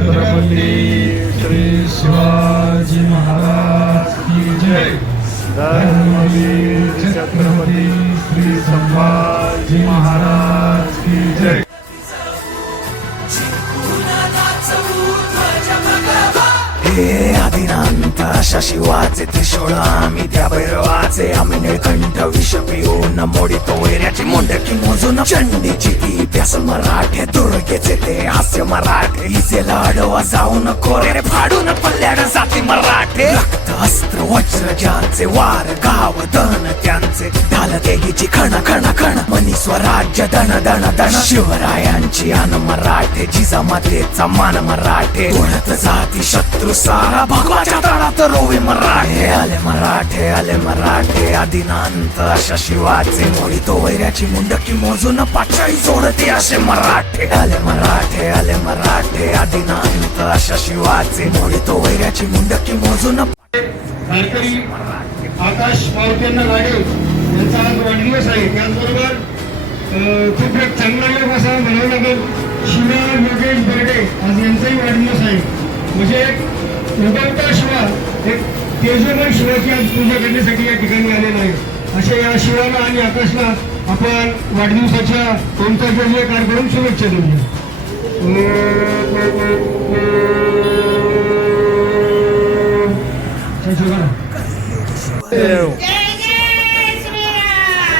छत्रपती श्री शिवाजी महाराज की जय। धर्मवीर छत्रपती श्री संभाजी महाराज की जय। हे आदिनांत अशा शिवाचे त्रिशूळ आम्ही त्या भैरवाचे आम्ही निळकंठ विष पिऊन मोडी तो वैऱ्याची मुंडकी मोजून चंडीची ती मराठे दुर्गेचे ते हास्य मराठे. हिचे लाडवा जाऊन कोरे फाडून पल्ल्याड जाती मराठे. रक्त अस्त्र वज्र ज्यांचे वार गाव त्यांचे ढाल देगीची खण खण खण. मनी स्वराज्य दण दण दण शिवरायांची अन मराठे जिजामातेचा मान मराठे. ओढत जाती शत्रू सारा भगवाच्या तळात रोवे मराठे. आले मराठे आले मराठे. आदिनांत अशा शिवाचे मोडितो वैऱ्याची मुंडकी मोजून पाचाळी जोडते असे मराठे. आले मराठे आले मराठे. आदिनांत अशा शिवाचे मोडितो वैऱ्याची मुंडकी मोजून आकाश मारुतींना गाडे यांचा दिवस आहे. त्याचबरोबर खूप एक चांगला योग असा म्हणावं लागेल शिवा योगेश बर्डे. आज यांचाही वाढदिवस आहे. म्हणजे एक उगवता शिवा एक तेजोमय शिवाची आज पूजा करण्यासाठी या ठिकाणी आलेला आहे. अशा या शिवाला आणि आकाशला आपण वाढदिवसाच्या कोणत्या जय जयकार करून शुभेच्छा देऊया देव जय जय श्रीराम